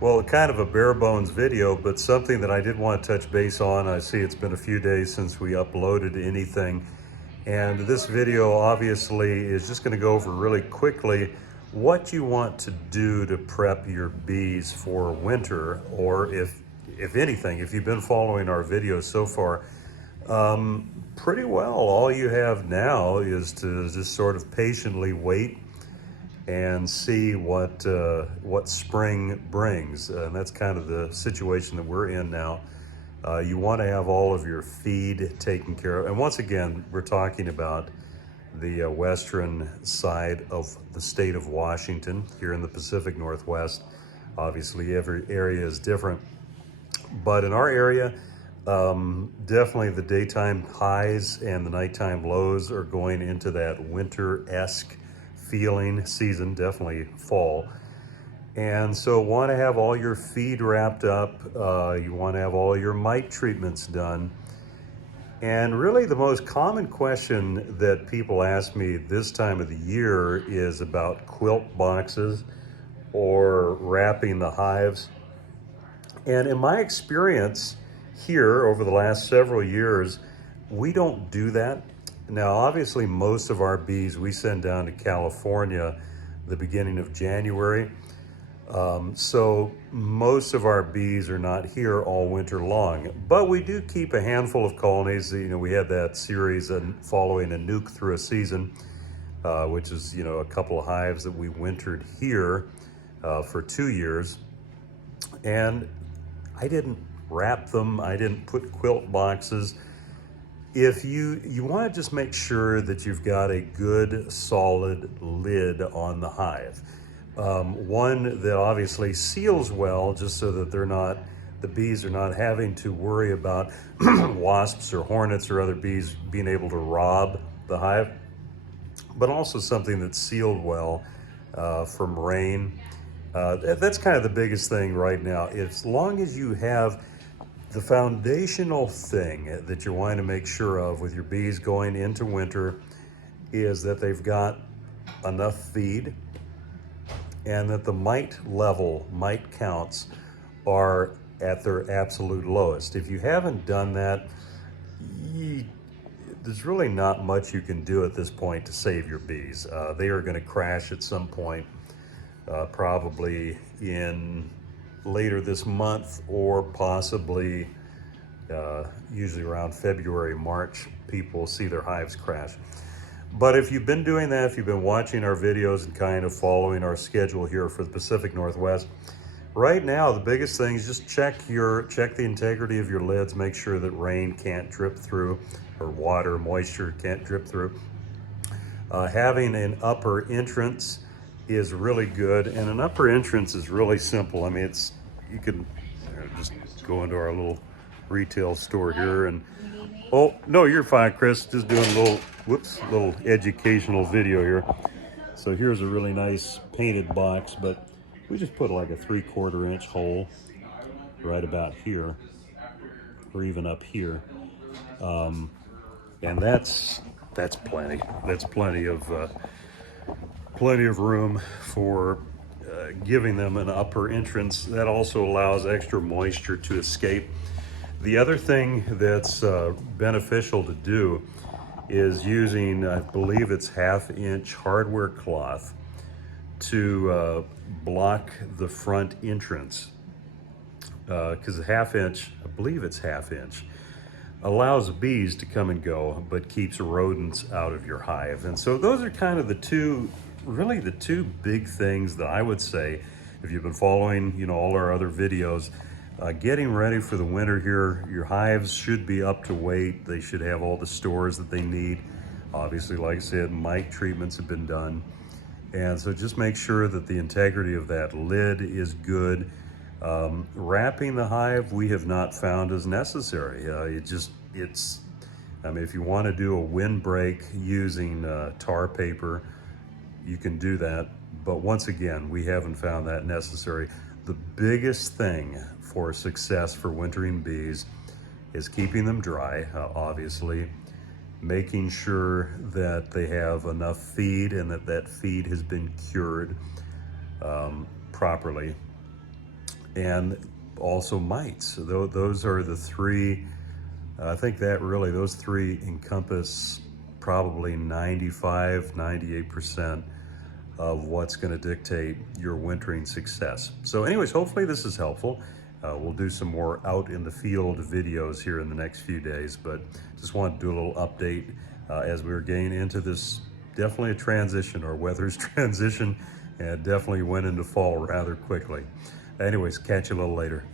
Well, kind of a bare bones video, but something that I did want to touch base on. I see it's been a few days since we uploaded anything. And this video obviously is just going to go over really quickly what you want to do to prep your bees for winter, or if anything, if you've been following our videos so far, pretty well all you have now is to just sort of patiently wait and see what spring brings. And that's kind of the situation that we're in now. You want to have all of your feed taken care of. And once again, we're talking about the western side of the state of Washington, here in the Pacific Northwest. Obviously, every area is different. But in our area, definitely the daytime highs and the nighttime lows are going into that winter-esque feeling season, definitely fall. And so want to have all your feed wrapped up. You want to have all your mite treatments done. And really the most common question that people ask me this time of the year is about quilt boxes or wrapping the hives. And in my experience here over the last several years, we don't do that. Now, obviously, most of our bees we send down to California the beginning of January. So most of our bees are not here all winter long, but we do keep a handful of colonies. You know, we had that series following a nuke through a season, which is, you know, a couple of hives that we wintered here for 2 years. And I didn't wrap them. I didn't put quilt boxes. If you want to just make sure that you've got a good solid lid on the hive. One that obviously seals well, just so that the bees are not having to worry about wasps or hornets or other bees being able to rob the hive, but also something that's sealed well from rain. That's kind of the biggest thing right now. As long as you have the foundational thing that you want to make sure of with your bees going into winter is that they've got enough feed, and that the mite counts are at their absolute lowest. If you haven't done that, there's really not much you can do at this point to save your bees. They are going to crash at some point, probably in later this month, or possibly usually around February, March, people see their hives crash. But if you've been doing that, if you've been watching our videos and kind of following our schedule here for the Pacific Northwest, right now the biggest thing is just check the integrity of your lids. Make sure that rain can't drip through, or water, moisture can't drip through. Having an upper entrance is really good, and an upper entrance is really simple. I mean, you can just go into our little retail store here and, oh, no, you're fine, Chris. Just doing a little educational video here. So here's a really nice painted box, but we just put like a 3/4 inch hole right about here, or even up here. And that's plenty. That's plenty of room for giving them an upper entrance. That also allows extra moisture to escape. The other thing that's beneficial to do is using, I believe it's 1/2 inch hardware cloth to block the front entrance. Because a 1/2 inch, I believe it's 1/2 inch, allows bees to come and go, but keeps rodents out of your hive. And so those are kind of the two big things that I would say, if you've been following, you know, all our other videos, getting ready for the winter here, your hives should be up to weight. They should have all the stores that they need. Obviously, like I said, mite treatments have been done. And so just make sure that the integrity of that lid is good. Wrapping the hive, we have not found as necessary. I mean, if you want to do a windbreak using tar paper, you can do that. But once again, we haven't found that necessary. The biggest thing for success for wintering bees is keeping them dry, obviously, making sure that they have enough feed and that feed has been cured properly. and also mites. So those are the three. I think that really, those three encompass probably 95, 98% of what's going to dictate your wintering success. So anyways, hopefully this is helpful. We'll do some more out in the field videos here in the next few days, but just wanted to do a little update as we were getting into this, definitely a transition, or weather's transition, and definitely went into fall rather quickly. Anyways, catch you a little later.